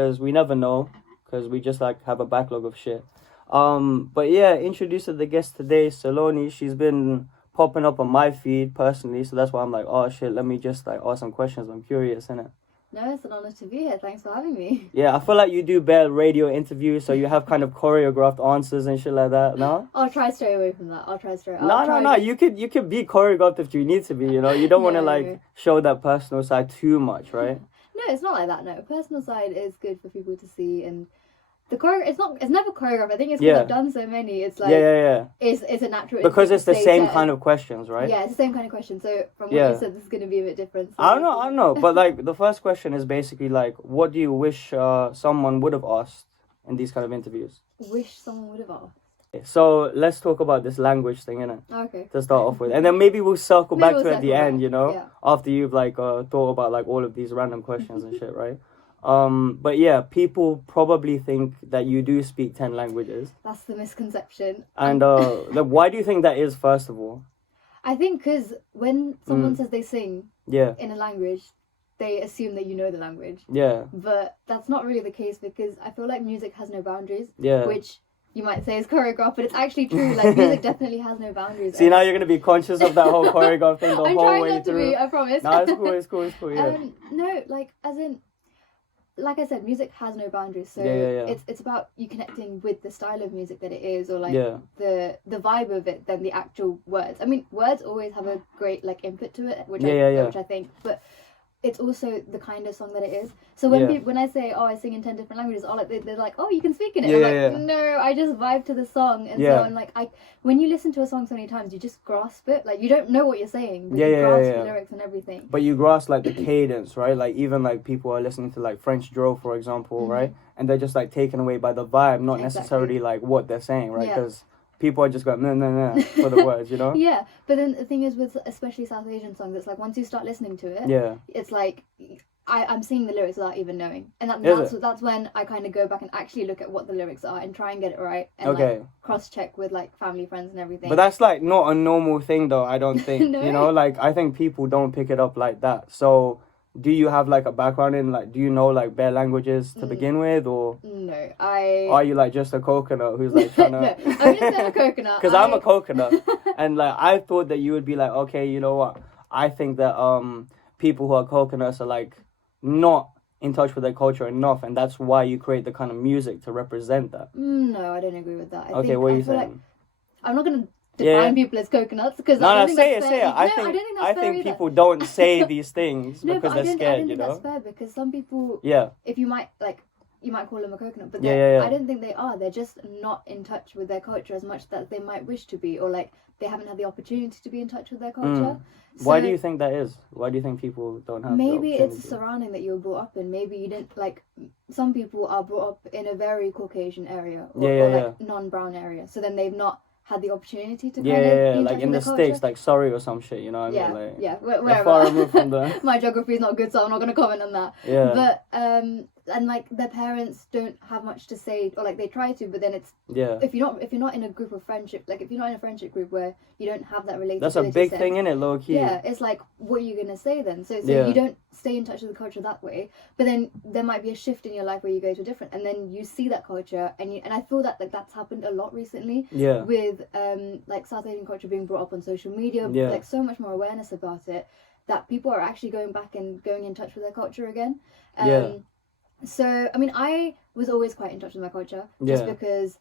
because we never know, because we just like have a backlog of shit. But yeah, introducing the guest today, Saloni. She's been popping up on my feed personally, so that's why I'm like, oh shit, let me just like ask some questions. I'm curious, innit? No, it's an honor to be here. Thanks for having me. Yeah, I feel like you do better radio interviews, so you have kind of choreographed answers and shit like that. No. I'll try to stay away from that. No. You could be choreographed if you need to be. You know, you don't want to like show that personal side too much, right? No, it's not like that. No, personal side is good for people to see, and the it's never choreographed. I think it's because I've done so many. It's like it's a natural because it's the same kind of questions, right? Yeah, it's the same kind of question. So from what you said, this is going to be a bit different. So I don't know. But like the first question is basically like, what do you wish someone would have asked in these kind of interviews? Wish someone would have asked. So let's talk about this language thing, innit? Okay. To start off with, and then maybe we'll circle back to it at the end, you know, after you've like thought about like all of these random questions and shit, right? But yeah, people probably think that you do speak 10 languages. That's the misconception. And like, why do you think that is, first of all? I think because when someone says they sing in a language, they assume that you know the language. Yeah. But that's not really the case, because I feel like music has no boundaries. Yeah. Which you might say is choreographed, but it's actually true. Like, music definitely has no boundaries. See, now you're going to be conscious of that whole choreograph thing the I'm whole trying way not to through. be, I promise. No, it's cool, yeah. No, like, as in, like I said, music has no boundaries. So it's about you connecting with the style of music that it is, or like the vibe of it, than the actual words. I mean, words always have a great like input to it, which I think, but it's also the kind of song that it is. So when I say, oh, I sing in 10 different languages, all like they're like, oh, you can speak in it. I'm like, no, I just vibe to the song. And so I'm like, when you listen to a song so many times, you just grasp it. Like, you don't know what you're saying, but you grasp the lyrics and everything. But you grasp like the cadence, right? Like, even like people are listening to like French drill, for example, right? And they're just like taken away by the vibe, not necessarily like what they're saying, right? Because people are just going no for the words, you know? Yeah, but then the thing is with especially South Asian songs, it's like once you start listening to it, it's like I'm seeing the lyrics without even knowing, and that's when I kind of go back and actually look at what the lyrics are and try and get it right, and like cross check with like family, friends, and everything. But that's like not a normal thing, though. I don't think you know. Like, I think people don't pick it up like that. So, do you have like a background in like? Do you know like bare languages to begin with, or no? Are you like just a coconut who's like trying to? No, I'm just a coconut. Because I'm a coconut, and like I thought that you would be like, okay, you know what? I think that people who are coconuts are like not in touch with their culture enough, and that's why you create the kind of music to represent that. No, I don't agree with that. What are you saying? Like, I'm not gonna define people as coconuts, because I don't think that's fair. I think people don't say these things because they're scared. I don't think that's fair, because some people, if you might call them a coconut, but I don't think they are. They're just not in touch with their culture as much that they might wish to be, or like they haven't had the opportunity to be in touch with their culture. So, why do you think that is? Why do you think people don't have? Maybe it's the surrounding that you were brought up in. Maybe you didn't like. Some people are brought up in a very Caucasian area, or like non-brown area, so then they've not had the opportunity to kind of be in like touch in with the culture. Sticks, like Surrey or some shit, you know what I mean? Like, wherever. Far removed from the... My geography is not good, so I'm not going to comment on that. Yeah. But and like their parents don't have much to say, or like they try to, but then it's if you're not in a group of friendship, like if you're not in a friendship group where you don't have that relationship, that's a big thing, isn't it, low key? Yeah, it's like, what are you gonna say then? So you don't stay in touch with the culture that way, but then there might be a shift in your life where you go to a different, and then you see that culture, and I feel that like that's happened a lot recently. With like South Asian culture being brought up on social media, like so much more awareness about it, that people are actually going back and going in touch with their culture again. So, I mean, I was always quite in touch with my culture, just because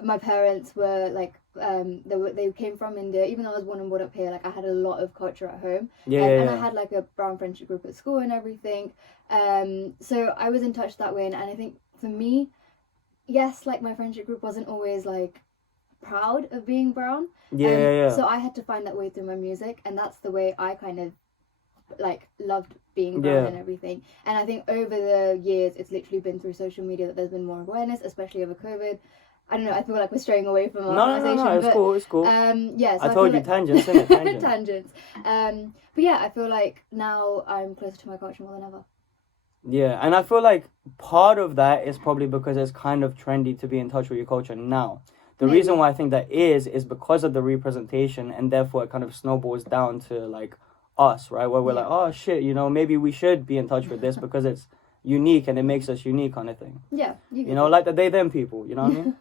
my parents were like, they came from India. Even though I was born and brought up here, like I had a lot of culture at home, and I had like a brown friendship group at school and everything. So I was in touch that way, and I think for me, yes, like my friendship group wasn't always like proud of being brown. So I had to find that way through my music, and that's the way I kind of like loved being brown and everything. And I think over the years it's literally been through social media that there's been more awareness, especially over COVID. I don't know, I feel like we're straying away from our conversation. No, it's cool. So I told you, tangents, innit? Tangents. But yeah, I feel like now I'm closer to my culture more than ever. Yeah, and I feel like part of that is probably because it's kind of trendy to be in touch with your culture now. The reason why I think that is because of the representation, and therefore it kind of snowballs down to like us, right? Where we're like, oh shit, you know, maybe we should be in touch with this because it's unique and it makes us unique kind of thing. Yeah. You know, like the they them people, you know what I mean?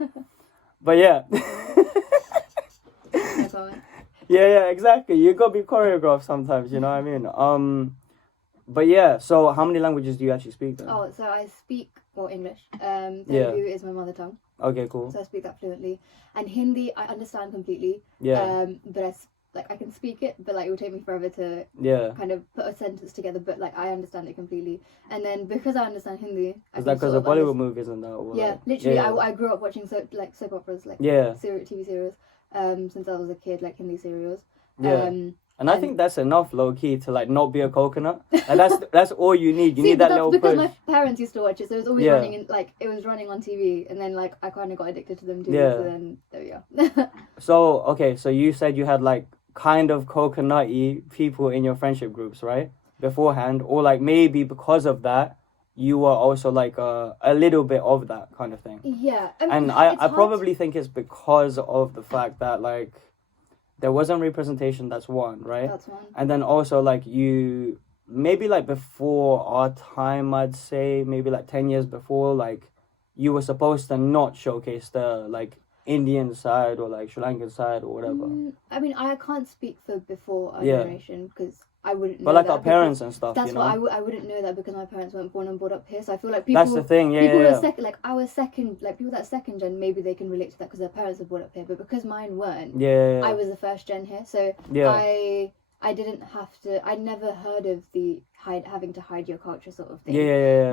But yeah. No comment. Yeah, exactly. You gotta be choreographed sometimes, you know what I mean? But yeah, so how many languages do you actually speak then? Oh, so I speak English. Telugu is my mother tongue. Okay, cool. So I speak that fluently. And Hindi I understand completely. Yeah. But I can speak it, but like it would take me forever to kind of put a sentence together. But like I understand it completely. And then because I understand Hindi, is that because of Bollywood movies and that? Or yeah, like, literally. I grew up watching soap operas, like TV series. Since I was a kid, like Hindi serials. Yeah. And I think that's enough, low key, to like not be a coconut. Like that's all you need. You need that little push. Because my parents used to watch it, so it was always running it was running on TV, and then like I kind of got addicted to them too. So then there we go. So okay, so you said you had like kind of coconut-y people in your friendship groups, right? Beforehand, or like maybe because of that, you were also like a little bit of that kind of thing. Yeah, and I probably think it's because of the fact that like. There wasn't representation, that's one, right? That's one. And then also, like, you... Maybe, like, before our time, I'd say, maybe, like, 10 years before, like, you were supposed to not showcase the, like, Indian side or, like, Sri Lankan side or whatever. I mean, I can't speak for before our generation, because I wouldn't know but, like, that our parents and stuff, that's you know? what I wouldn't know that because my parents weren't born and brought up here, so I feel like people... That's the thing, people that are second gen, maybe they can relate to that because their parents are brought up here, but because mine weren't, I was the first gen here, so I didn't have to... I never heard of the having to hide your culture sort of thing.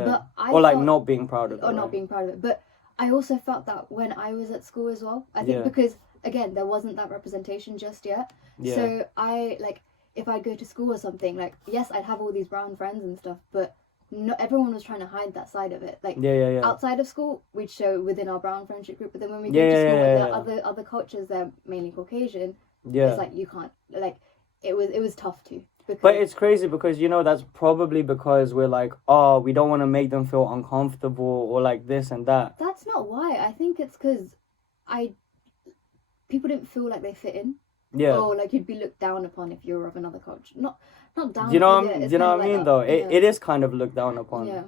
But or, like, not being proud of it. Or not being proud of it, but I also felt that when I was at school as well. I think because, again, there wasn't that representation just yet, so I, like... If I'd go to school or something, like, yes, I'd have all these brown friends and stuff, but not everyone was trying to hide that side of it. Like, outside of school, we'd show within our brown friendship group, but then when we go to school and the other cultures, they're mainly Caucasian, it's like, you can't, like, it was tough too. But it's crazy because, you know, that's probably because we're like, oh, we don't want to make them feel uncomfortable or like this and that. That's not why. I think it's because people didn't feel like they fit in. Yeah. Or like you'd be looked down upon if you were of another culture. Not down. You know what I mean? Though it is kind of looked down upon. Yeah.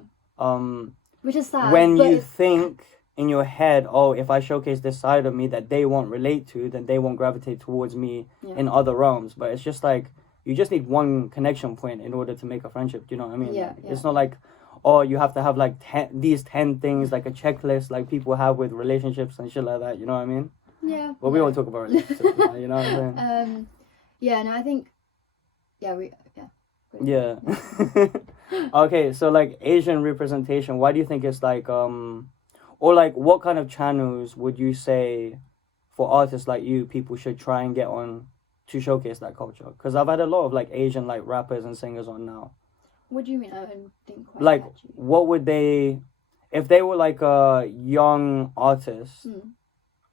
Which is sad. When you think in your head, oh, if I showcase this side of me that they won't relate to, then they won't gravitate towards me in other realms. But it's just like you just need one connection point in order to make a friendship. Do you know what I mean? Yeah. It's not like, oh, you have to have like these 10 things, like a checklist, like people have with relationships and shit like that. You know what I mean? Yeah. Well, we won't talk about relationships, you know what I'm saying? Yeah, no, I think, Yeah. Okay, so like Asian representation, why do you think it's like, or like what kind of channels would you say for artists like you, people should try and get on to showcase that culture? Because I've had a lot of like Asian like rappers and singers on now. What do you mean? I didn't quite like, catch you. What would they, if they were like a young artist,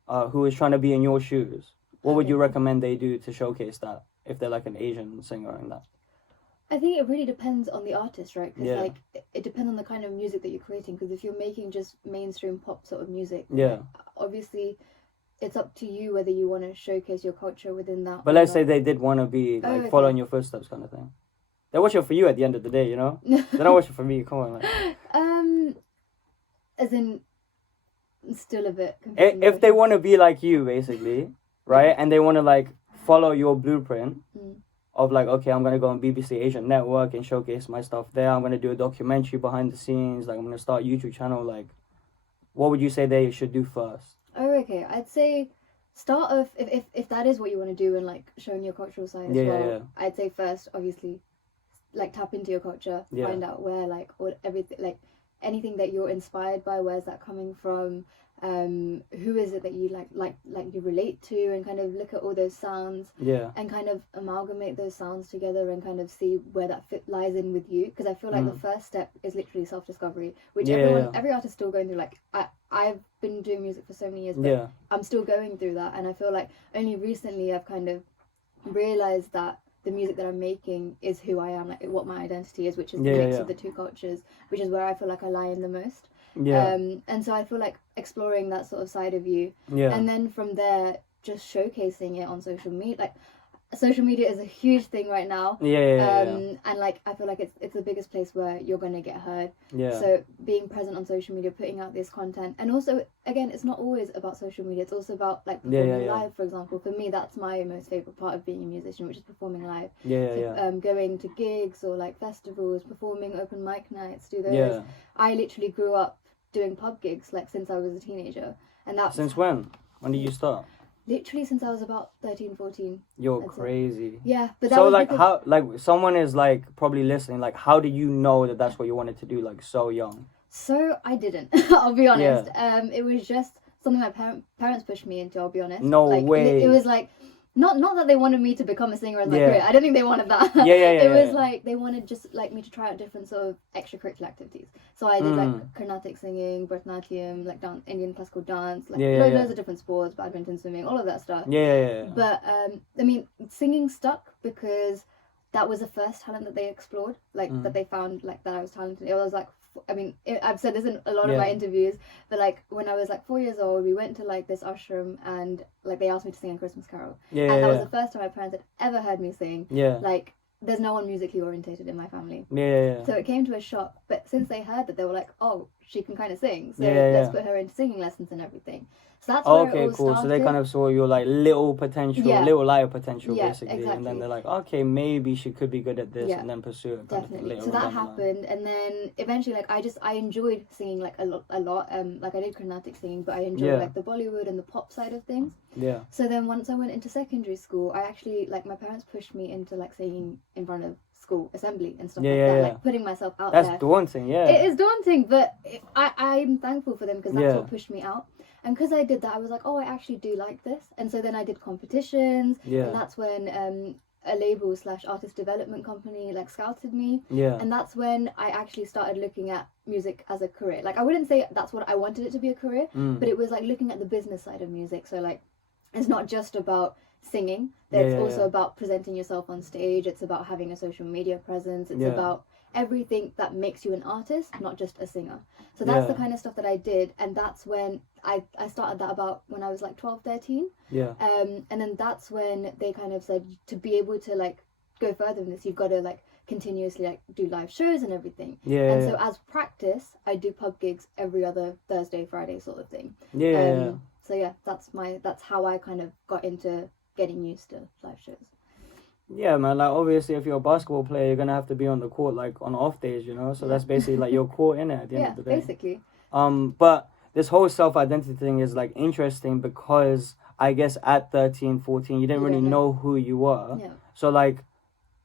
who is trying to be in your shoes, what would you recommend they do to showcase that if they're like an Asian singer and that? I think it really depends on the artist, right? Because like it depends on the kind of music that you're creating. Because if you're making just mainstream pop sort of music, obviously it's up to you whether you want to showcase your culture within that. But let's say they did want to be like following your footsteps kind of thing. They watch it for you at the end of the day, you know. They don't watch it for me. Come on, like. As in. Still a bit if they want to be like you basically, right, and they want to like follow your blueprint of like, okay, I'm gonna go on BBC Asian Network and showcase my stuff there, I'm gonna do a documentary behind the scenes, like I'm gonna start a YouTube channel, like what would you say they should do first? Okay, I'd say start off if that is what you want to do and like showing your cultural side as well. I'd say first obviously like tap into your culture, find out where like or everything, like anything that you're inspired by, where's that coming from, who is it that you like you relate to, and kind of look at all those sounds and kind of amalgamate those sounds together and kind of see where that fit lies in with you, because I feel like the first step is literally self-discovery, which every artist is still going through. Like I've been doing music for so many years, but I'm still going through that, and I feel like only recently I've kind of realized that the music that I'm making is who I am, like what my identity is, which is the mix of the two cultures, which is where I feel like I lie in the most. And so I feel like exploring that sort of side of you, and then from there just showcasing it on social media. Like social media is a huge thing right now. And like I feel like it's the biggest place where you're gonna get heard. So being present on social media, putting out this content, and also again, it's not always about social media. It's also about like performing live, for example. For me, that's my most favorite part of being a musician, which is performing live. Going to gigs or like festivals, performing open mic nights, do those. I literally grew up doing pub gigs like since I was a teenager, and that's since when? When did you start? Literally since I was about 13, 14. You're crazy. Yeah, but that so was like because... how like someone is like probably listening. Like, how do you know that that's what you wanted to do like so young? So I didn't. I'll be honest. It was just something my parents pushed me into. I'll be honest. No way. It was like not that they wanted me to become a singer as my career. I don't think they wanted that. It was like they wanted just like me to try out different sort of extracurricular activities. So I did like Carnatic singing, Bharatanatyam, like Indian classical dance, like loads of different sports, badminton, swimming, all of that stuff. But I mean, singing stuck because that was the first talent that they explored, like that they found like that I was talented. It was like, I mean, I've said this in a lot of my interviews, but like when I was like 4 years old, we went to like this ashram and like they asked me to sing a Christmas carol. And that was the first time my parents had ever heard me sing. Like there's no one musically orientated in my family. So it came to a shock, but since they heard that, they were like, oh, she can kind of sing, so let's put her into singing lessons and everything. So that's where it all started. So they kind of saw your like little potential, little light of potential, basically, exactly. And then they're like, okay, maybe she could be good at this, and then pursue it. Definitely. So that happened, and then eventually, like I enjoyed singing like a lot. Like I did Carnatic singing, but I enjoyed like the Bollywood and the pop side of things. So then once I went into secondary school, I actually like my parents pushed me into like singing in front of school assembly and stuff like that, like putting myself out there. That's daunting, It is daunting, but I'm thankful for them because that's what pushed me out. And because I did that, I was like, oh, I actually do like this. And so then I did competitions, and that's when a label / artist development company like scouted me. And that's when I actually started looking at music as a career. Like I wouldn't say that's what I wanted it to be a career, but it was like looking at the business side of music. So like it's not just about singing. It's also about presenting yourself on stage. It's about having a social media presence. It's about everything that makes you an artist, not just a singer. So that's the kind of stuff that I did, and that's when I started that about when I was like 12, 13. And then that's when they kind of said to be able to like go further in this, you've got to like continuously like do live shows and everything. And so as practice, I do pub gigs every other Thursday, Friday sort of thing. So yeah, that's how I kind of got into getting used to live shows. Yeah, man, like obviously if you're a basketball player, you're gonna have to be on the court like on off days, you know, so that's basically like your court in it at the end of the day. Basically. But this whole self-identity thing is like interesting because I guess at 13, 14 you didn't really know who you were. So like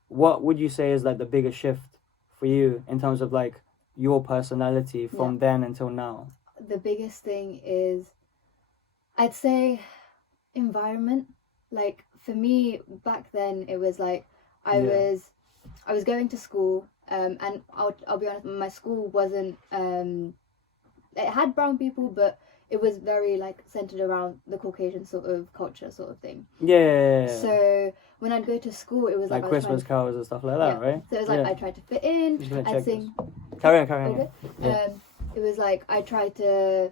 what would you say is like the biggest shift for you in terms of like your personality from then until now? The biggest thing is I'd say environment. Like for me back then it was like I was going to school and I'll be honest, my school wasn't it had brown people, but it was very like centered around the Caucasian sort of culture sort of thing. So when I'd go to school, it was like Christmas carols and stuff like that, right? So it was like I tried to fit in, I'd sing. Carry on. It was like I tried to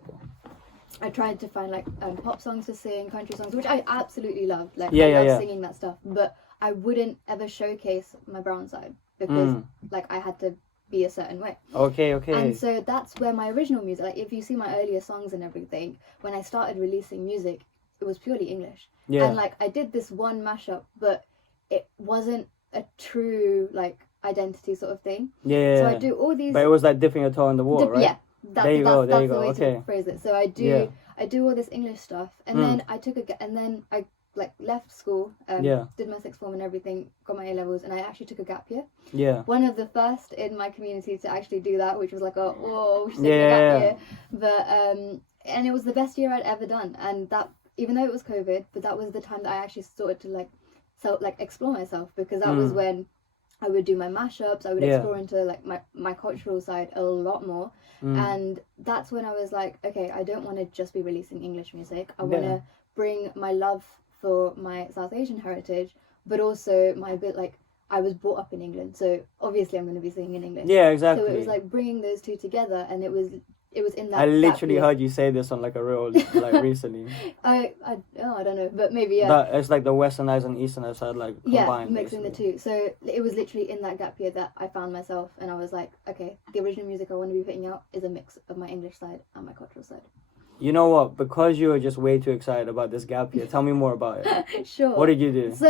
find like pop songs to sing, country songs, which I absolutely loved. Like I love singing that stuff, but I wouldn't ever showcase my brown side because like I had to be a certain way. Okay. And so that's where my original music, like if you see my earlier songs and everything, when I started releasing music, it was purely English. And like I did this one mashup, but it wasn't a true like identity sort of thing. So I do all these. But it was like dipping your toe in the water, right? That's the way to phrase it. So I do all this English stuff, and then I like left school, did my sixth form and everything, got my A levels, and I actually took a gap year. One of the first in my community to actually do that, which was like we should take a gap year. But and it was the best year I'd ever done, and that even though it was COVID, but that was the time that I actually started to explore myself, because that was when I would do my mashups. I would explore into like my cultural side a lot more. And that's when I was like, okay, I don't want to just be releasing English music. I want to bring my love for my South Asian heritage, but also I was brought up in England, so obviously I'm going to be singing in English. Yeah, exactly. So it was like bringing those two together, and it was it was in that. I literally heard you say this on like a real like recently. I don't know, but maybe That it's like the westernized and easternized side like combined. Mixing basically. the two. So it was literally in that gap year that I found myself, and I was like, okay, the original music I want to be putting out is a mix of my English side and my cultural side. You know what? Because you were just way too excited about this gap year, tell me more about it. Sure. What did you do? So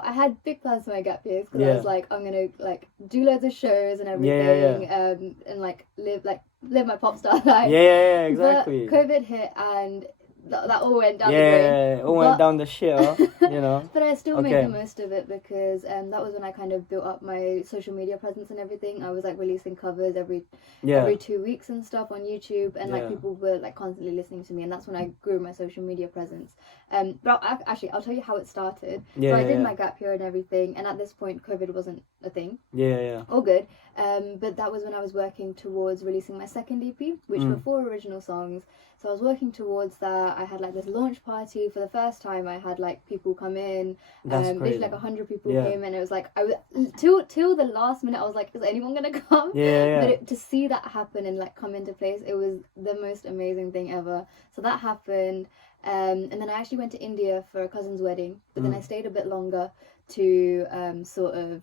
I had big plans for my gap years because I was like, I'm gonna like do loads of shows and everything, and like live my pop star life. Yeah, exactly. But COVID hit and that all went down the drain. Yeah, it all went down the shit, huh? You know. But I still made the most of it because that was when I kind of built up my social media presence and everything. I was like releasing covers every 2 weeks and stuff on YouTube, and like people were like constantly listening to me, and that's when I grew my social media presence. But I'll tell you how it started. So I did my gap year and everything, and at this point COVID wasn't a thing. All good. But that was when I was working towards releasing my second EP, which were 4 original songs. So I was working towards that. I had like this launch party for the first time. I had like people come in. Literally like 100 people came, and it was like till the last minute I was like, is anyone gonna come? But to see that happen and like come into place, it was the most amazing thing ever. So that happened, and then I actually went to India for a cousin's wedding. But then I stayed a bit longer to sort of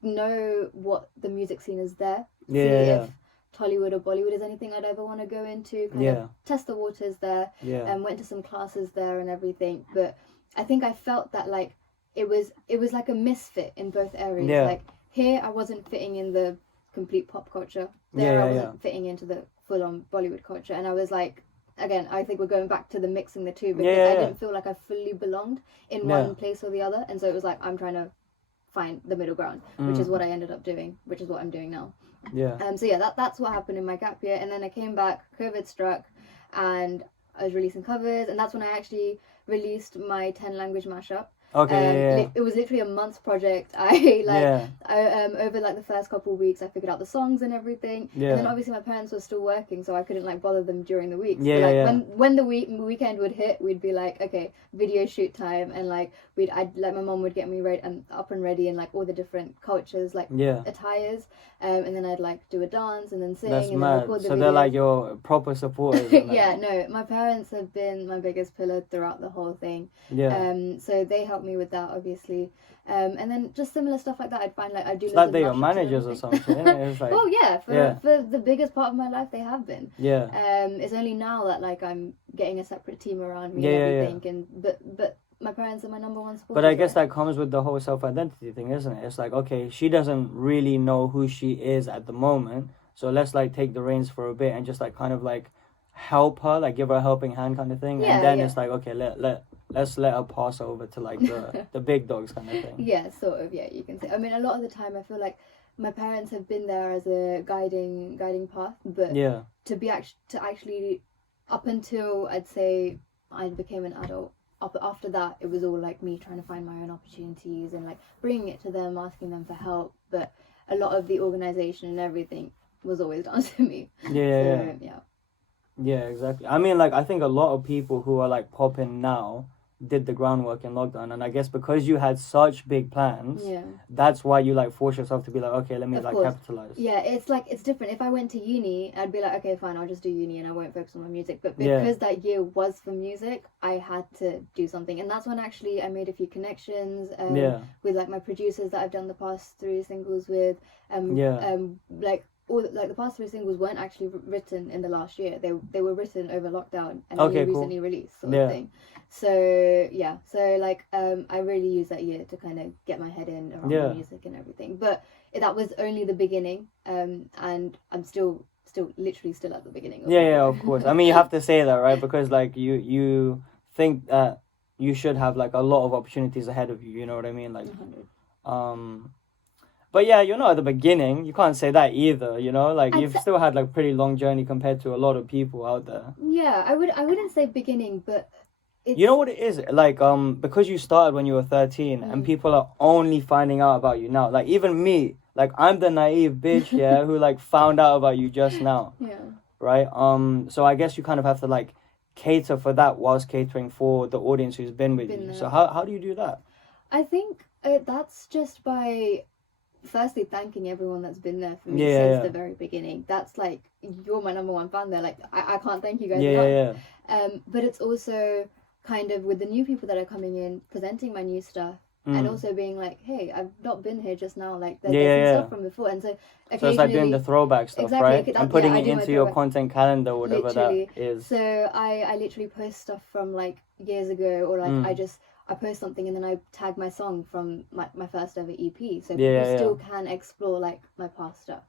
know what the music scene is there. See if Tollywood or Bollywood is anything I'd ever want to go into, kind of test the waters there, and went to some classes there and everything. But I think I felt that like it was like a misfit in both areas. Like here I wasn't fitting in the complete pop culture. There I wasn't fitting into the full on Bollywood culture, and I was like, again, I think we're going back to the mixing the two, because I didn't feel like I fully belonged in one place or the other, and so it was like I'm trying to find the middle ground, which is what I ended up doing, which is what I'm doing now. So that's what happened in my gap year, and then I came back, COVID struck, and I was releasing covers, and that's when I actually released my 10 language mashup. It was literally a month's project. I over like the first couple of weeks I figured out the songs and everything, and then obviously my parents were still working, so I couldn't like bother them during the weeks. When the weekend would hit, we'd be like, okay, video shoot time, and like my mom would get me right and up and ready in like all the different cultures, like attires, and then I'd like do a dance and then sing. That's and mad. then record the so video. They're like your proper supporters. My parents have been my biggest pillar throughout the whole thing. So they helped me with that, obviously, and then just similar stuff like that. I'd find like I do. It's like they're your managers or something. It's like, for the biggest part of my life, they have been. It's only now that like I'm getting a separate team around me and everything, and but my parents are my number one supporters. But I guess that comes with the whole self-identity thing, isn't it? It's like, okay, she doesn't really know who she is at the moment, so let's like take the reins for a bit and just like kind of like help her, like give her a helping hand kind of thing. And then it's like, okay, let's let her pass over to like the big dogs kind of thing. Yeah, sort of. Yeah, you can say. I mean, a lot of the time I feel like my parents have been there as a guiding path, but to actually up until I'd say I became an adult, after that it was all like me trying to find my own opportunities and like bringing it to them, asking them for help. But a lot of the organization and everything was always down to me. Yeah, exactly. I mean, like, I think a lot of people who are like popping now did the groundwork in lockdown, and I guess because you had such big plans, that's why you like force yourself to be like, okay, let me capitalize. It's like, it's different. If I went to uni, I'd be like, okay, fine, I'll just do uni and I won't focus on my music. But because that year was for music, I had to do something, and that's when actually I made a few connections with like my producers that I've done the past 3 singles with. The past 3 singles weren't actually written in the last year. They were written over lockdown and only recently released, sort of thing. So I really used that year to kind of get my head in around the music and everything. But that was only the beginning, and I'm still literally still at the beginning. Of course. I mean, you have to say that, right? Because like you think that you should have like a lot of opportunities ahead of you. You know what I mean? Like, 100. But yeah, you're not at the beginning. You can't say that either, you know? Like, you've still had, like, pretty long journey compared to a lot of people out there. Yeah, I wouldn't say beginning, but it's... You know what it is? Like, because you started when you were 13, and people are only finding out about you now. Like, even me, like, I'm the naive bitch, who, like, found out about you just now. Yeah. Right? So I guess you kind of have to, like, cater for that whilst catering for the audience who's been with you. There. So how do you do that? I think that's just by... firstly thanking everyone that's been there for me since the very beginning. That's like, you're my number one fan there. Like, I can't thank you guys enough. But it's also kind of with the new people that are coming in, presenting my new stuff, and also being like, hey, I've not been here just now, like there's some stuff from before. And so it's like doing the throwback stuff, right? And putting it into your content calendar, whatever that is. So I literally post stuff from like years ago, or like I post something and then I tag my song from my first ever EP, so people still can explore like my past stuff.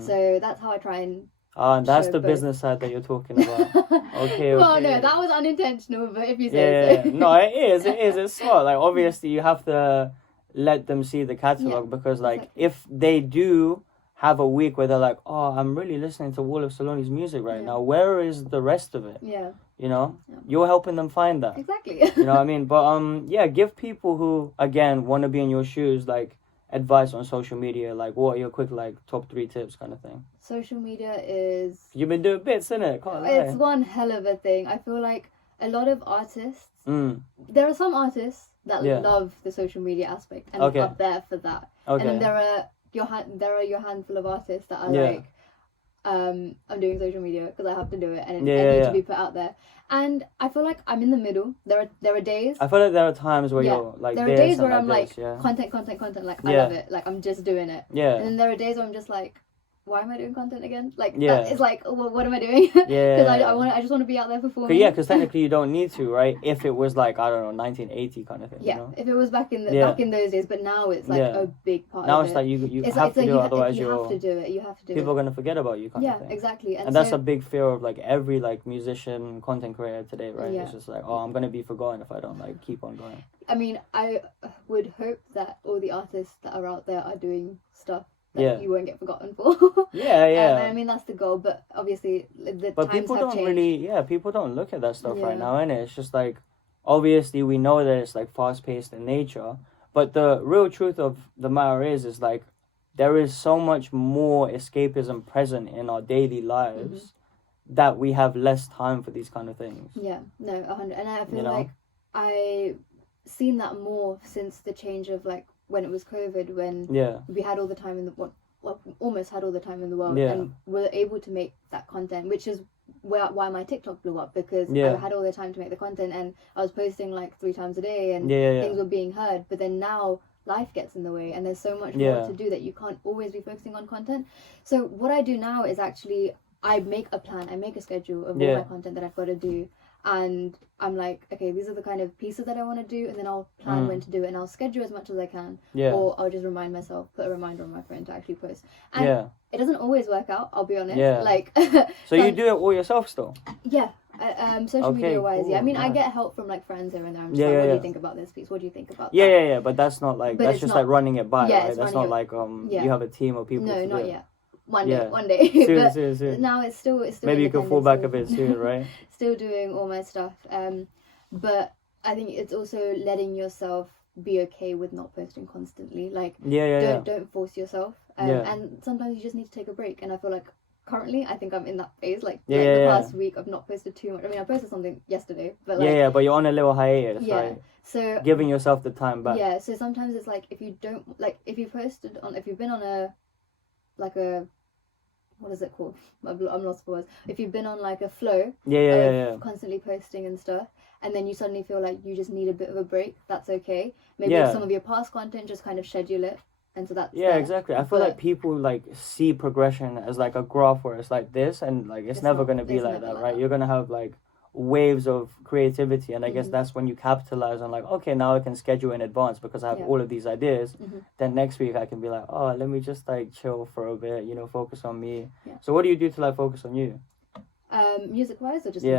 So that's how I try and and that's the business side that you're talking about. Okay. Well, no, that was unintentional, but if you say so. No, it is. It's smart. Like, obviously, you have to let them see the catalog, because, like, if they do have a week where they're like, oh, I'm really listening to all of Saloni's music right now, where is the rest of it? Yeah. You know? Yeah. You're helping them find that. Exactly. You know what I mean? But, give people who, again, want to be in your shoes, like, advice on social media, like what are your quick like top 3 tips kind of thing? Social media is, you've been doing bits, innit? It's one hell of a thing. I feel like a lot of artists, there are some artists that love the social media aspect and are there for that, and then there are your handful of artists that are like, I'm doing social media because I have to do it, and it needs to be put out there. And I feel like I'm in the middle. There are days. I feel like there are times where you're like. There are days where I'm like content. Like I love it. Like I'm just doing it. Yeah. And then there are days where I'm just like, why am I doing content again? Like it's like, well, what am I doing? Because I just want to be out there performing. Because technically you don't need to, right? If it was like, I don't know, 1980 kind of thing. Yeah. You know? If it was back in those days, but now it's like a big part. Now of it's like you have to do it, otherwise you have to do it. You have to do it. People are gonna forget about you. Kind of thing. Exactly. And that's a big fear of like every like musician, content creator today, right? Yeah. It's just like, oh, I'm gonna be forgotten if I don't like keep on going. I mean, I would hope that all the artists that are out there are doing stuff that you won't get forgotten for. I mean, that's the goal, but obviously but times people have don't changed. People don't look at that stuff right now, innit? It's just like, obviously we know that it's like fast-paced in nature, but the real truth of the matter is like, there is so much more escapism present in our daily lives that we have less time for these kind of things. Yeah, no, 100. And I feel like I've seen that more since the change of like, when it was COVID, when we had all the time in the almost had all the time in the world, and were able to make that content, which is why my TikTok blew up, because I had all the time to make the content, and I was posting like 3 times a day, and things were being heard. But then now life gets in the way, and there's so much more to do that you can't always be focusing on content. So what I do now is actually I make a plan, I make a schedule of all my content that I've got to do. And I'm like, okay, these are the kind of pieces that I want to do, and then I'll plan when to do it, and I'll schedule as much as I can, or I'll just remind myself, put a reminder on my phone to actually post. And it doesn't always work out, I'll be honest. Like, so you do it all yourself still? Yeah, social media wise, cool. I mean, I get help from like friends here and there. I'm just like, what do you think about this piece? What do you think about that? Yeah, but that's not like, that's just like running it by, right? That's not like you have a team of people. No, to not do yet. One day. Soon. Now it's still maybe you can fall back a bit soon, right? Still doing all my stuff. But I think it's also letting yourself be okay with not posting constantly. Like, don't force yourself. And sometimes you just need to take a break. And I feel like currently, I think I'm in that phase. Like, the past week, I've not posted too much. I mean, I posted something yesterday, but like, but you're on a little hiatus, right? So giving yourself the time back. Yeah. So sometimes it's like, if you've been on a what is it called? I'm lost for words. If you've been on like a flow of constantly posting and stuff, and then you suddenly feel like you just need a bit of a break, that's okay. Maybe some of your past content, just kind of schedule it, and so that's exactly. I feel like people like see progression as like a graph where it's like this, and like it's never gonna be like that, right? You're gonna have like waves of creativity, and I guess that's when you capitalize on like, okay, now I can schedule in advance because I have all of these ideas. Then next week I can be like, oh, let me just like chill for a bit, focus on me. So what do you do to like focus on you? Music wise, or just in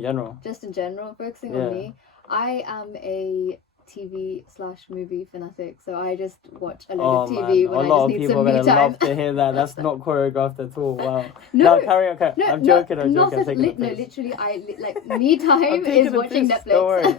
general? Just in general, focusing on me. I am a TV/movie fanatic, so I just watch a lot of TV when I just need some me time. A lot of people are going to love to hear that. That's not choreographed at all. Wow. No, carry on. No, I'm joking. Literally, like me time is watching Netflix. Don't worry.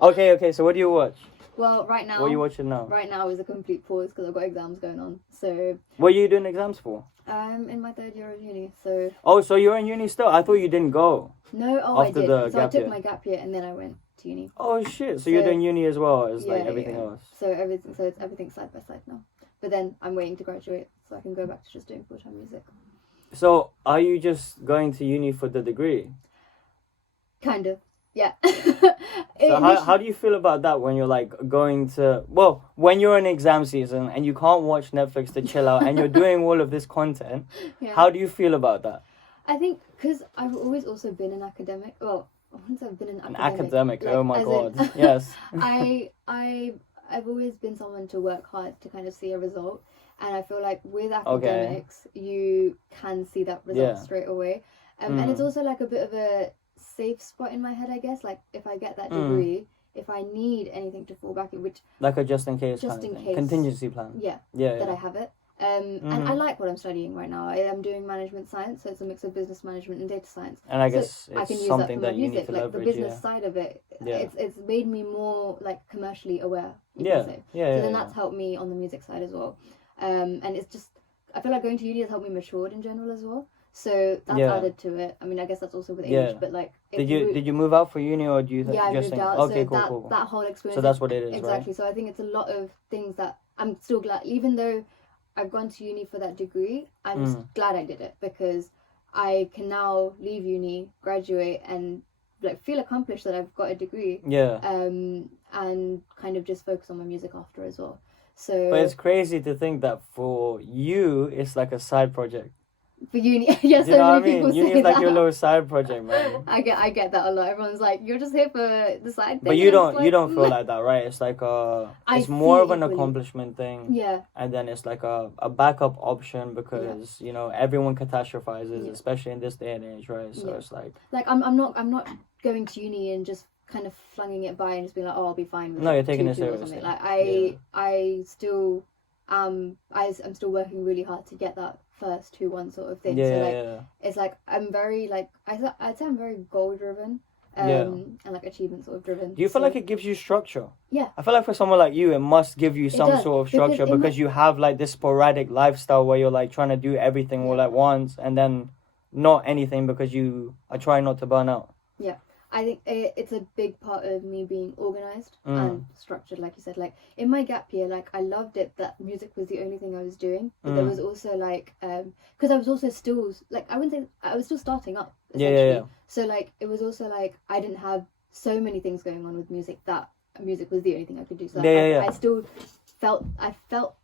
Okay, so what do you watch? Well, right now... What are you watching now? Right now is a complete pause because I've got exams going on, so... What are you doing exams for? I'm in my 3rd year of uni, so... Oh, so you're in uni still? I thought you didn't go. No, I did. So I took my gap year and then I went to uni. Oh shit! So you're doing uni as well as like everything else. So everything's side by side now. but then I'm waiting to graduate so I can go back to just doing full-time music. So are you just going to uni for the degree? Kind of, yeah. So how do you feel about that when you're like going to, well, when you're in exam season and you can't watch Netflix to chill out and you're doing all of this content, how do you feel about that? I think because I've always also been an academic. Well, once I've been an academic, like, oh my god, yes. I've always been someone to work hard to kind of see a result, and I feel like with academics you can see that result straight away, and it's also like a bit of a safe spot in my head, I guess. Like if I get that degree, if I need anything to fall back in, which like a just in case contingency plan. I have it. And I like what I'm studying right now. I am doing management science, so it's a mix of business management and data science. And I guess I can use something that for my you music. need to like leverage, the business side of it. It's made me more like commercially aware. So then that's helped me on the music side as well. And it's just, I feel like going to uni has helped me mature in general as well. So that's added to it. I mean, I guess that's also with age, but like... Did you move out for uni, or do you think... Yeah, I moved out. Okay, so cool. That whole experience... So that's what it is, exactly. right? So I think it's a lot of things that I'm still glad, even though I've gone to uni for that degree, I'm glad I did it, because I can now leave uni, graduate, and like feel accomplished that I've got a degree. And kind of just focus on my music after as well. So... But it's crazy to think that for you, it's like a side project. For uni, yeah, so many people say uni is like that. your little side project, man. I get that a lot. Everyone's like, you're just here for the side thing. But you don't feel like that, right? It's like it's more of an accomplishment thing. Yeah. And then it's like a backup option, because you know everyone catastrophizes, especially in this day and age, right? So it's like I'm not going to uni and just kind of flinging it by and just being like, oh, I'll be fine with it. No, you're taking it seriously. Like I still I'm still working really hard to get that first 2-1 sort of thing. It's like I'm very like I'd say I'm very goal driven and like achievement sort of driven. Do you feel like it gives you structure? Yeah. I feel like for someone like you, it must give you some sort of structure, because you have like this sporadic lifestyle where you're like trying to do everything all at once, and then not anything because you are trying not to burn out. Yeah. I think it's a big part of me being organised and structured, like you said. Like, in my gap year, like, I loved it that music was the only thing I was doing. But there was also, like, because I was also still, like, I wouldn't say, I was still starting up, essentially. Yeah. So, like, it was also, like, I didn't have so many things going on with music that music was the only thing I could do. So, I still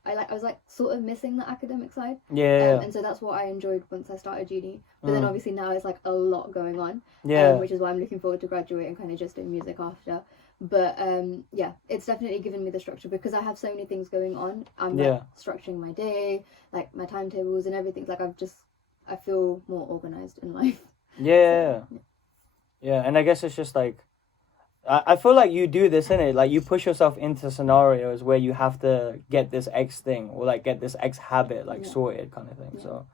I was like sort of missing the academic side. And so that's what I enjoyed once I started uni. But then obviously now it's like a lot going on. Which is why I'm looking forward to graduate and kind of just doing music after. But it's definitely given me the structure, because I have so many things going on. I'm like structuring my day, like my timetables and everything. Like I feel more organized in life. Yeah, and I guess it's just like, I feel like you do this, innit? Like, you push yourself into scenarios where you have to get this X thing, or like get this X habit like sorted, kind of thing. So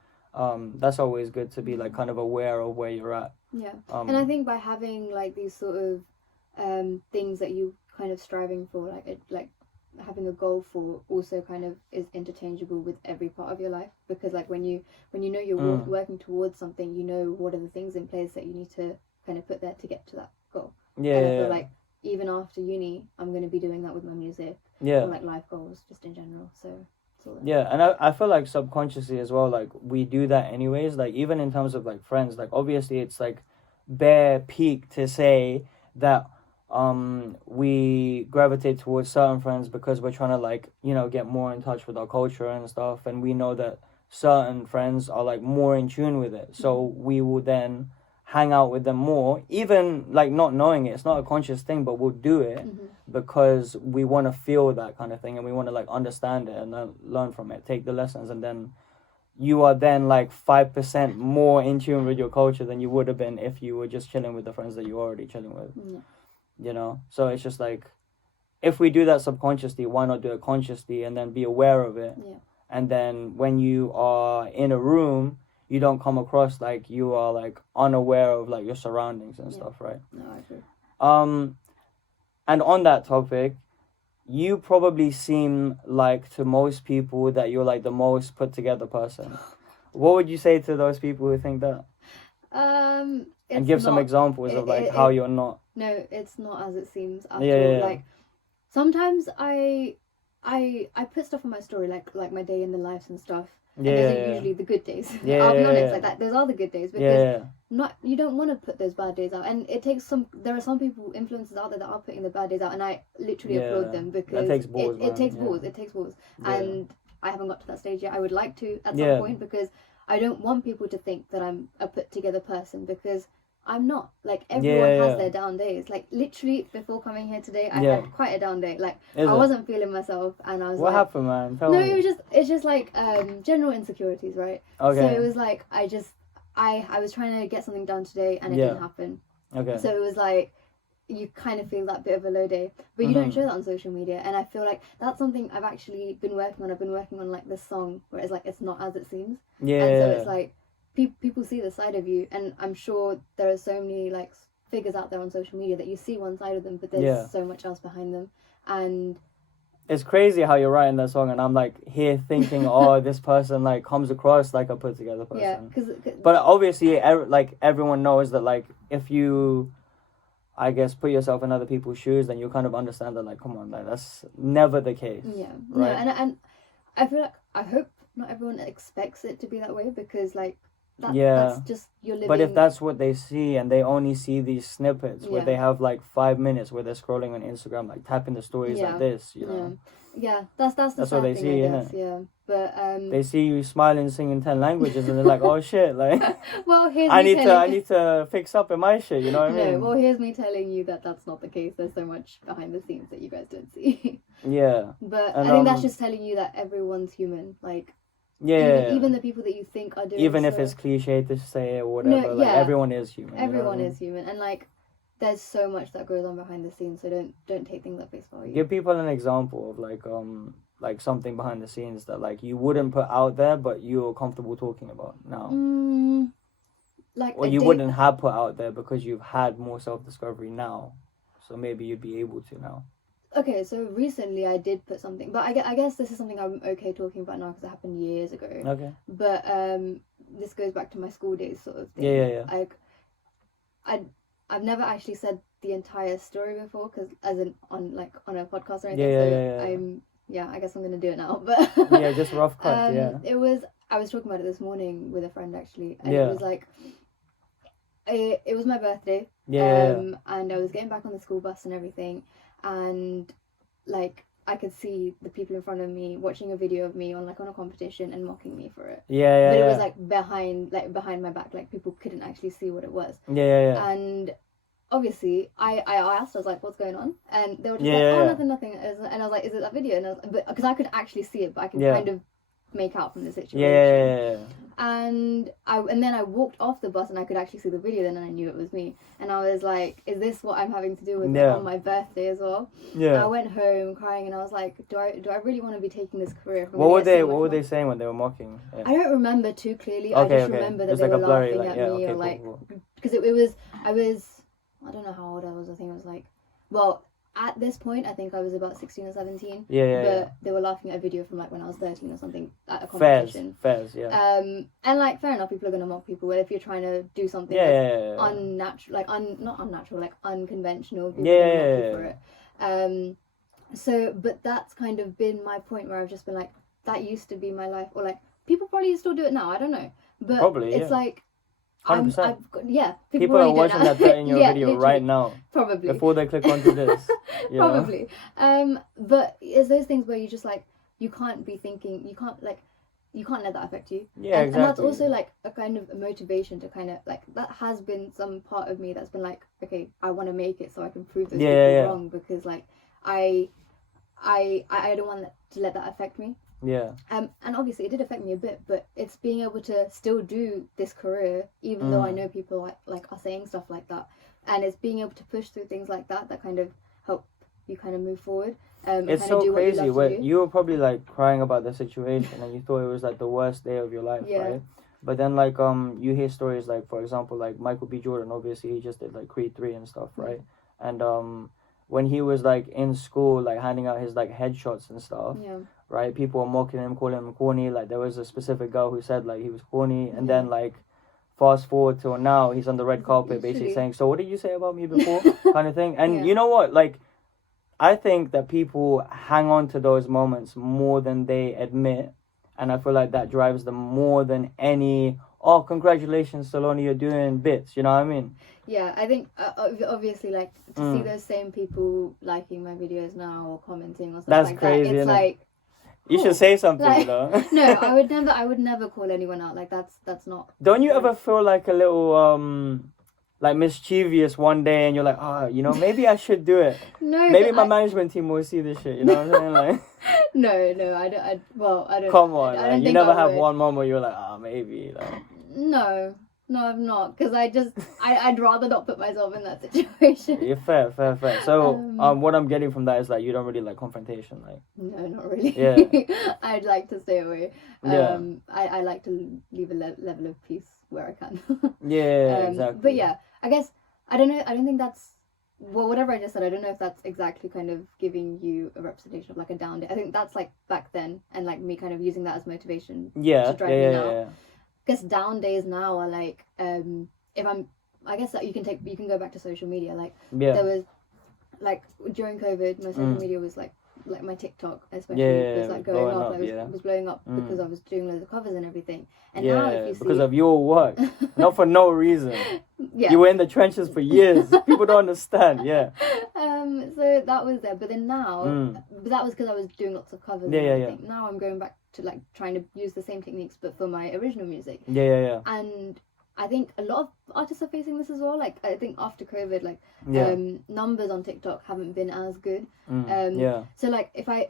that's always good to be like kind of aware of where you're at. And I think by having like these sort of things that you kind of striving for, like having a goal for, also kind of is interchangeable with every part of your life, because like when you know you're working towards something, you know what are the things in place that you need to kind of put there to get to that goal. And I feel like even after uni, I'm going to be doing that with my music. And like life goals, just in general. So it's all that. And I feel like subconsciously as well, like we do that anyways. Like even in terms of like friends, like obviously it's like bare peak to say that we gravitate towards certain friends because we're trying to like, you know, get more in touch with our culture and stuff, and we know that certain friends are like more in tune with it, so we will then hang out with them more, even like not knowing it. It's not a conscious thing, but we'll do it because we want to feel that kind of thing, and we want to like understand it and learn from it, take the lessons, and then you are then like 5% more in tune with your culture than you would have been if you were just chilling with the friends that you're already chilling with. You know, so it's just like, if we do that subconsciously, why not do it consciously and then be aware of it? And then when you are in a room, you don't come across like you are like unaware of like your surroundings and stuff, right? No, I agree. And on that topic, you probably seem like to most people that you're like the most put together person. What would you say to those people who think that? And give some examples of like how you're not. No, it's not as it seems at all. Like sometimes I I put stuff on my story like my day in the lives and stuff. Yeah, and those are usually the good days. Yeah, I'll be yeah, honest, yeah. like that. Those are the good days because Yeah, not you don't want to put those bad days out, and it takes some. There are some people, influencers out there that are putting the bad days out, and I literally applaud them because that takes balls, it takes man. balls. It takes balls, and I haven't got to that stage yet. I would like to at some Yeah. point because I don't want people to think that I'm a put together person because I'm not. Like everyone has their down days. Like literally before coming here today, I had quite a down day. Like I wasn't feeling myself, and I was What like, happened, man? Tell no, me. it's just like general insecurities, right? Okay. So it was like I was trying to get something done today, and it didn't happen. Okay. So it was like you kind of feel that bit of a low day, but you don't show that on social media, and I feel like that's something I've actually been working on. I've been working on like this song where it's like it's not as it seems. Yeah. And so it's like people see the side of you, and I'm sure there are so many like figures out there on social media that you see one side of them, but there's so much else behind them, and it's crazy how you're writing that song, and I'm like here thinking, oh, this person like comes across like a put together person. yeah, cause but obviously, like everyone knows that like if you, I guess, put yourself in other people's shoes, then you kind of understand that like, come on, like that's never the case. Yeah, right? No, and I feel like I hope not everyone expects it to be that way because like. That's just you're living. But if that's what they see and they only see these snippets where they have like 5 minutes where they're scrolling on Instagram, like tapping the stories like this, you know. Yeah, that's the what sad they thing, see, I guess, innit? yeah. But they see you smiling, singing 10 languages, and they're like, "Oh shit!" Like, well, here's I me need to fix up in my shit. You know what I mean? No, well, here's me telling you that that's not the case. There's so much behind the scenes that you guys don't see. Yeah. But I think that's just telling you that everyone's human. Like. Yeah. Even the people that you think are doing. Even if it's cliche to say it or whatever, no, like everyone is human. Everyone is human, and like. There's so much that goes on behind the scenes, so don't take things at face value. Give people an example of like something behind the scenes that like you wouldn't put out there, but you're comfortable talking about now. Like or you wouldn't have put out there because you've had more self-discovery now, so maybe you'd be able to now. Okay, so recently I did put something, but I guess this is something I'm okay talking about now because it happened years ago. Okay. But this goes back to my school days sort of thing. Yeah. Like, I've never actually said the entire story before, because as in on a podcast or anything. I guess I'm gonna do it now. But yeah, just rough cuts. I was talking about it this morning with a friend actually, and it was like it was my birthday. And I was getting back on the school bus and everything, and like I could see the people in front of me watching a video of me on a competition and mocking me for it. But it was like behind my back, like people couldn't actually see what it was. And obviously I asked, I was like, what's going on? And they were just nothing. And I was like, is it that video? And because I could actually see it, but I could kind of make out from the situation. And then I walked off the bus and I could actually see the video then, and I knew it was me. And I was like, is this what I'm having to do with on my birthday as well? And I went home crying, and I was like, do I really want to be taking this career? What were they saying when they were mocking? I don't remember too clearly. I just remember that they were laughing at me, or because it was I don't know how old I was. I think I was like, well, at this point, I think I was about 16 or 17. But they were laughing at a video from when I was 13 or something at a competition. Fairs, and fair enough, people are gonna mock people. But if you're trying to do something unnatural, not unnatural, unconventional, people are gonna mock you for it. But that's kind of been my point where I've just been like, that used to be my life, or people probably still do it now. I don't know, but probably, it's like. 100%. People are watching that 30-year video literally, right now. Probably. Before they click onto this. Probably. But it's those things where you just you can't be thinking, you can't let that affect you. Yeah, exactly. And that's also a kind of a motivation to kind of that has been some part of me that's been okay, I want to make it so I can prove those people wrong, because I don't want to let that affect me. And obviously it did affect me a bit, but it's being able to still do this career even though I know people are saying stuff like that, and it's being able to push through things like that kind of help you kind of move forward. It's so crazy where you were probably crying about the situation and you thought it was the worst day of your life, right? But then you hear stories for example Michael B. Jordan, obviously he just did Creed 3 and stuff, right? And when he was in school handing out his headshots and stuff, right, people were mocking him, calling him corny. There was a specific girl who said he was corny, and then fast forward till now, he's on the red carpet basically saying, so what did you say about me before? Kind of thing. And you know what, I think that people hang on to those moments more than they admit, and I feel like that drives them more than any. Oh, congratulations, Saloni, you're doing bits. You know what I mean? Yeah, I think obviously, like, to see those same people liking my videos now or commenting or something That's like crazy, that, it's like, you should say something, like, you know. No, I would never call anyone out. Like, that's not. Don't you ever feel like a little like mischievous one day, and you're like, oh, you know, maybe I should do it. No, maybe my management team will see this shit. You know what I'm saying? Like, no, I don't. I don't. come on, I like, don't you think never I have would. one moment where you're like, oh, maybe, like. No, I'm not, because I'd rather not put myself in that situation. Yeah, fair. So, what I'm getting from that is like you don't really like confrontation, like. No, not really. Yeah. I'd like to stay away. Yeah. I like to leave a level of peace where I can. Yeah, exactly. But yeah, I guess I don't know. I don't think that's whatever I just said. I don't know if that's exactly kind of giving you a representation of like a down day. I think that's like back then, and like me kind of using that as motivation. Yeah. To drive me now. Because down days now are like if I'm, I guess that you can go back to social media, like there was like during COVID my social media was like my TikTok especially was like going up, like was blowing up because I was doing loads of covers and everything, and now if you see, because of your work, not for no reason. Yeah, you were in the trenches for years. People don't understand. So that was there, but then now but that was because I was doing lots of covers and everything. Now I'm going back to like trying to use the same techniques but for my original music. And I think a lot of artists are facing this as well. Like I think after COVID, like numbers on TikTok haven't been as good. So like if I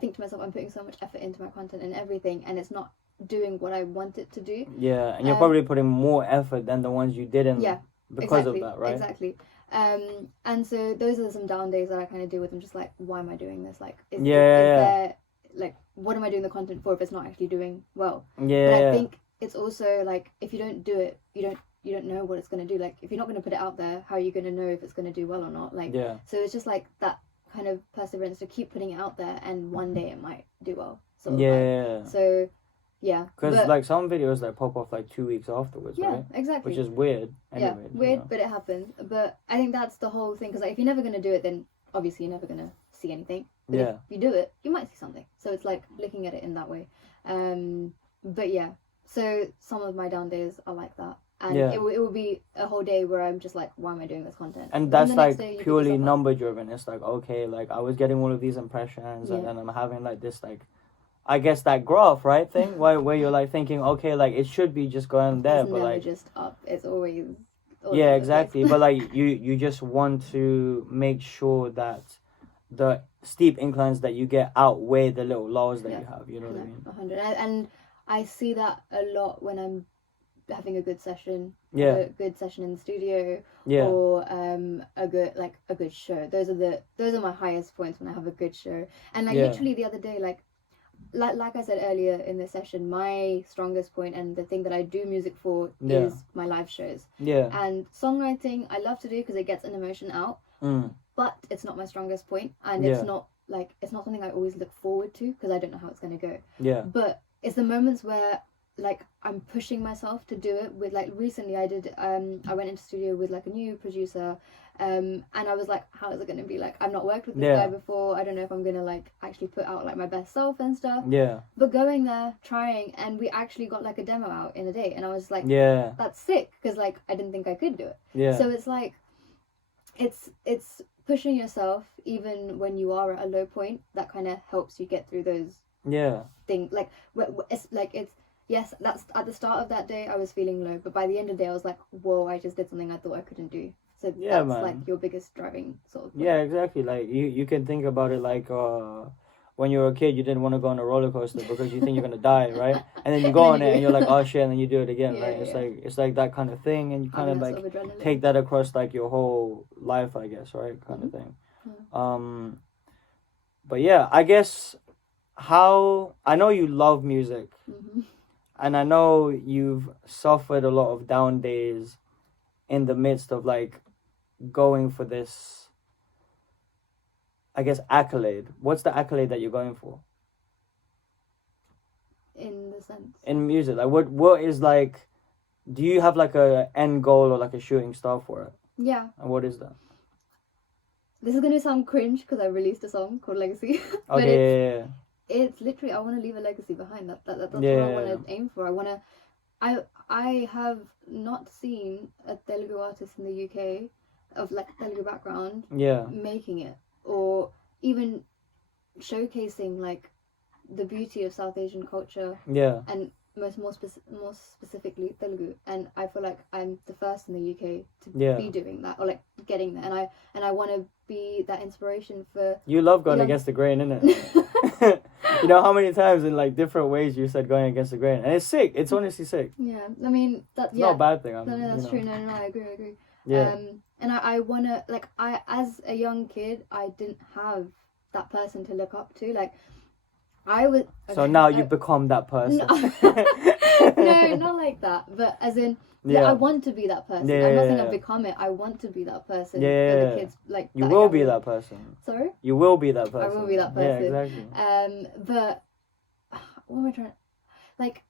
think to myself, I'm putting so much effort into my content and everything, and it's not doing what I want it to do. Yeah, and you're probably putting more effort than the ones you didn't. Yeah, because of that, right? Exactly. And so those are some down days that I kind of deal with. I'm just like, why am I doing this? Like, is there, like, what am I doing the content for if it's not actually doing well? But I think it's also like, if you don't do it, you don't know what it's going to do. Like, if you're not going to put it out there, how are you going to know if it's going to do well or not? Like, so it's just like that kind of perseverance to keep putting it out there, and one day it might do well. Sort of like. So yeah, because like some videos like pop off like 2 weeks afterwards, right? Exactly, which is weird. Anyways, weird, you know? But it happens. But I think that's the whole thing, because like, if you're never going to do it, then obviously you're never going to see anything. But if you do it, you might see something. So it's like looking at it in that way. But yeah, so some of my down days are like that, and it will be a whole day where I'm just like, why am I doing this content? And that's like purely number driven. It's like, okay, like I was getting all of these impressions, and then I'm having like this like, I guess that graph, right, thing, where you're like thinking, okay, like it should be just going there, it's but never like just up. It's always exactly. But like you just want to make sure that the steep inclines that you get outweigh the little lows that you have. You know what I mean? 100. And I see that a lot when I'm having a good session. A good session in the studio. Or a good show. Those are my highest points when I have a good show. And like literally the other day, like I said earlier in this session, my strongest point and the thing that I do music for is my live shows. And songwriting I love to do because it gets an emotion out, but it's not my strongest point, and it's not something I always look forward to because I don't know how it's going to go. But it's the moments where like I'm pushing myself to do it. With like recently I did I went into studio with like a new producer, and I was like, how is it going to be? Like, I've not worked with this guy before. I don't know if I'm going to like actually put out like my best self and stuff. But going there, trying, and we actually got like a demo out in a day, and I was like, that's sick, because like I didn't think I could do it. So it's like it's pushing yourself even when you are at a low point. That kind of helps you get through those things. Like it's yes, that's at the start of that day I was feeling low, but by the end of the day I was like, whoa, I just did something I thought I couldn't do. So that's like your biggest driving sort of point. Exactly. Like you can think about it like when you were a kid, you didn't want to go on a roller coaster because you think you're gonna die, right? And then you go on it and you're like, oh shit, and then you do it again, right? It's like that kind of thing, and you kind of like take that across like your whole life, I guess, right? Kind of thing. But yeah, I guess I know you love music, and I know you've suffered a lot of down days in the midst of like going for this, I guess, accolade. What's the accolade that you're going for? In the sense? In music. Like what is like, do you have like a end goal or like a shooting star for it? Yeah. And what is that? this is gonna sound cringe because I released a song called Legacy. But Okay. it's literally, I want to leave a legacy behind. That's what Yeah. I want to aim for. I have not seen a Telugu artist in the UK of like Telugu background Yeah. making it, or even showcasing like the beauty of South Asian culture, Yeah. and more specifically Telugu. And I feel like I'm the first in the UK to Yeah. be doing that, or like getting there. And I want to be that inspiration for. You love going young- against the grain, innit? You know how many times in like different ways you said going against the grain, and it's sick. It's honestly sick. Yeah, I mean that. It's Yeah, not a bad thing. no, that's true. No, I agree. Yeah. And I wanna, like, I, as a young kid, I didn't have that person to look up to. Like, I was. So now you've become that person. No, not like that. But as in, I want to be that person. Yeah, I'm not saying I've become it. I want to be that person. Yeah. For the kids, like You will be that person. Sorry. You will be that person. I will be that person. Yeah, exactly. But what am I trying? Like,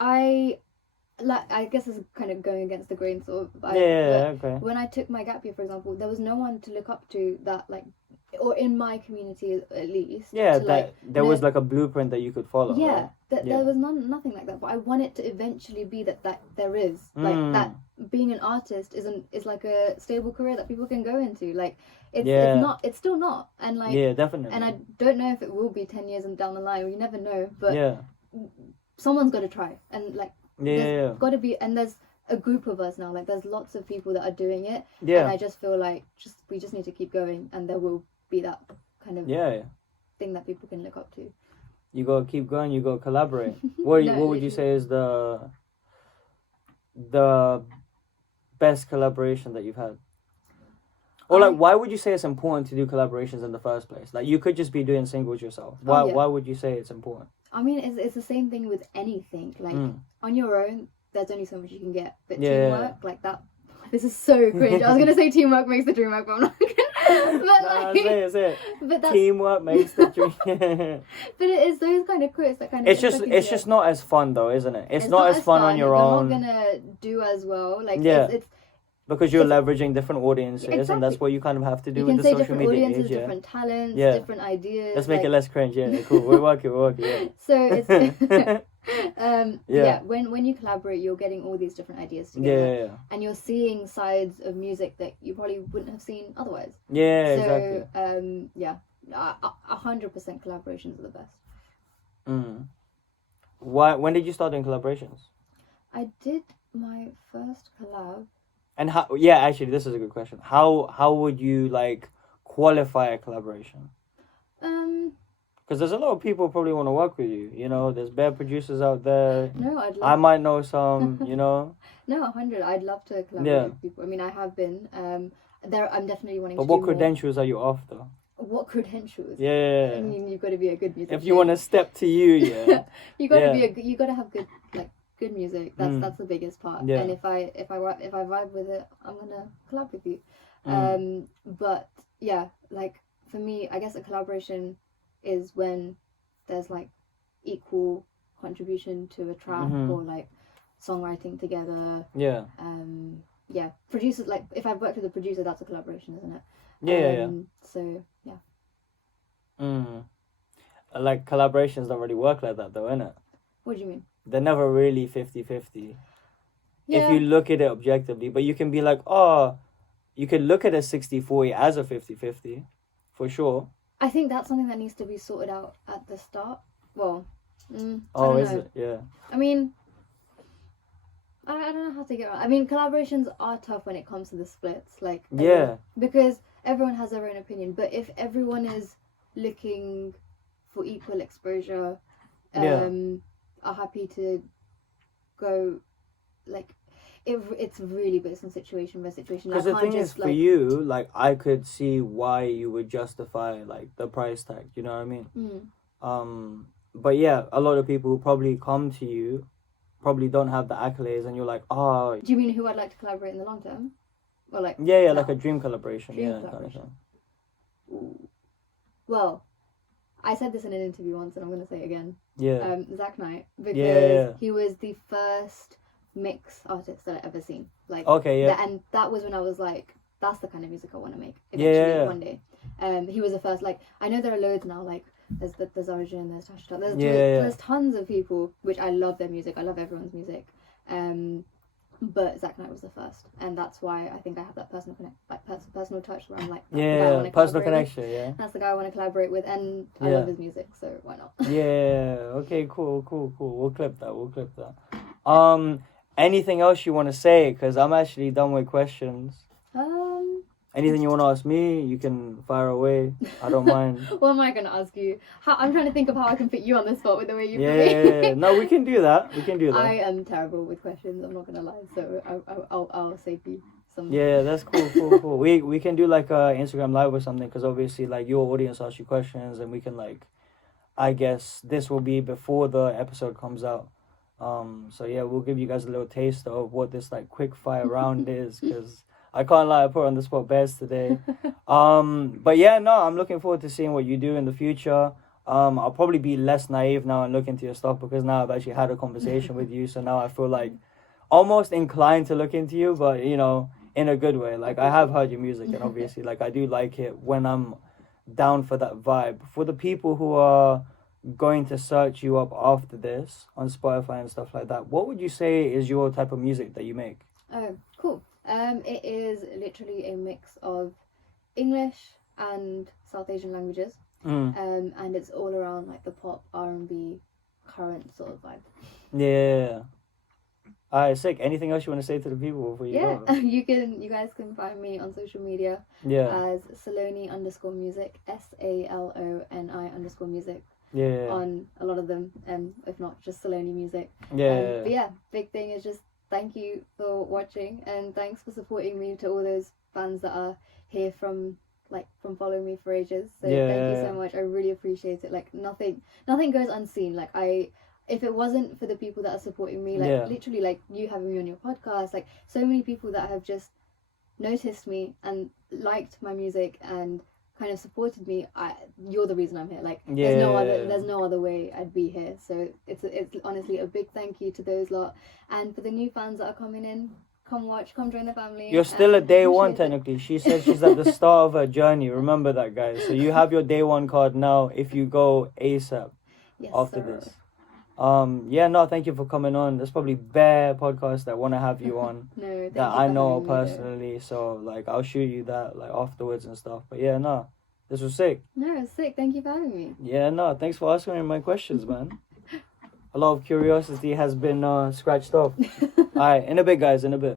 I guess it's kind of going against the grain, sort of. Okay. When I took my gap year, for example, there was no one to look up to that, like, or in my community at least. Yeah, to, that there was like a blueprint that you could follow. Yeah, right? there was nothing like that. But I want it to eventually be that there is like that. Being an artist is like a stable career that people can go into. Like it's still not, and like definitely. And I don't know if it will be 10 years and down the line. You never know, but someone's got to try, and like there's got to be, and there's a group of us now. Like there's lots of people that are doing it, and I just feel like we just need to keep going, and there will be that kind of thing that people can look up to. You gotta keep going. You gotta collaborate. What would you say is the best collaboration that you've had? Or like, why would you say it's important to do collaborations in the first place? Like, you could just be doing singles yourself. Why would you say it's important? I mean, it's the same thing with anything. Like, on your own, there's only so much you can get. But teamwork, like that. This is so cringe. I was gonna say teamwork makes the dream work, but I'm not gonna. Say it. But that's, teamwork makes the dream. But it is those kind of quotes that kind of. It's just not as fun though, isn't it? It's not as fun on your own. You're not gonna do as well. Like it's because you're leveraging different audiences, and that's what you kind of have to do with the social media age. Audiences, different talents, different ideas. Let's make it less cringe. Yeah, cool. We're working. Yeah. So it's when you collaborate, you're getting all these different ideas together, and you're seeing sides of music that you probably wouldn't have seen otherwise. Yeah, so, exactly. 100% collaborations are the best. Why? When did you start doing collaborations? I did my first collab. And how? Yeah, actually, this is a good question. How would you like qualify a collaboration? Because there's a lot of people who probably want to work with you. You know, there's bare producers out there. No, I might know some. You know. No, 100. I'd love to collaborate with people. I mean, I have been. I'm definitely wanting. But to what do credentials are you after? What credentials? Yeah. I mean, you've got to be a good musician. If you want to step to you, you got to be you got to have good music. That's the biggest part. Yeah. And if I vibe with it, I'm gonna collab with you. But yeah, like for me, I guess a collaboration is when there's like equal contribution to a track or like songwriting together. Yeah. Producers, like if I've worked with a producer, that's a collaboration, isn't it? Yeah. So yeah. Like collaborations don't really work like that though, innit? What do you mean? They're never really 50-50. Yeah. If you look at it objectively, but you can be like, you could look at a 60-40 as a 50-50, for sure. I think that's something that needs to be sorted out at the start. Well, I don't is know. it? Yeah. I mean, I don't know how to get around. I mean, collaborations are tough when it comes to the splits. Like, because everyone has their own opinion. But if everyone is looking for equal exposure, are happy to go, like, it's really based on situation by situation. Because the thing is, for you, like, I could see why you would justify like the price tag. You know what I mean? But yeah, a lot of people who probably come to you probably don't have the accolades, and you're like, Do you mean who I'd like to collaborate in the long term? Or like like a dream collaboration. Collaboration. Kind of. Well, I said this in an interview once, and I'm gonna say it again. Yeah. Zach Knight, because he was the first mix artist that I ever seen. Like, and that was when I was like, that's the kind of music I want to make eventually one day. He was the first. Like, I know there are loads now. Like, there's Origin, there's Tasha, there's tons of people which I love their music. I love everyone's music. But Zack Knight was the first, and that's why I think I have that personal touch where I'm like, personal connection. Yeah, that's the guy I want to collaborate with, and I love his music, so why not? Okay. Cool. We'll clip that. Anything else you want to say? Because I'm actually done with questions. Anything you want to ask me, you can fire away. I don't mind. What am I going to ask you? I'm trying to think of how I can put you on the spot with the way you put me. Yeah. No, we can do that. I am terrible with questions. I'm not going to lie. So I'll save you some. Yeah, that's cool. We can do like a Instagram live or something, because obviously like your audience asks you questions, and we can like, I guess this will be before the episode comes out. So yeah, we'll give you guys a little taste of what this like quick fire round is, because I can't lie, I put on the spot best today. But yeah, no, I'm looking forward to seeing what you do in the future. I'll probably be less naive now and look into your stuff, because now I've actually had a conversation with you. So now I feel like almost inclined to look into you, but you know, in a good way. Like, I have heard your music, and obviously like I do like it when I'm down for that vibe. For the people who are going to search you up after this on Spotify and stuff like that, what would you say is your type of music that you make? Oh, cool. It is literally a mix of English and South Asian languages. And it's all around like the pop, R&B, current sort of vibe. Yeah. Alright, sick. Anything else you want to say to the people before you go? You guys can find me on social media as Saloni_music, SALONI_music. On a lot of them, if not just Saloni music. But yeah, big thing is just thank you for watching, and thanks for supporting me to all those fans that are here from following me for ages. So thank you so much. I really appreciate it. Like, nothing goes unseen. Like, if it wasn't for the people that are supporting me, like literally like you having me on your podcast, like so many people that have just noticed me and liked my music and kind of supported me, you're the reason I'm here. Like, there's no other way I'd be here. So it's honestly a big thank you to those lot, and for the new fans that are coming in, come watch, come join the family. You're still at day one technically. She said she's at the start of her journey. Remember that, guys. So you have your day one card now if you go ASAP after this. Thank you for coming on. There's probably bare podcasts that want to have you on that I know personally. So like, I'll shoot you that like afterwards and stuff. But this was sick. No, it's sick. Thank you for having me. Thanks for answering my questions, man. A lot of curiosity has been scratched off. Alright, in a bit, guys, in a bit.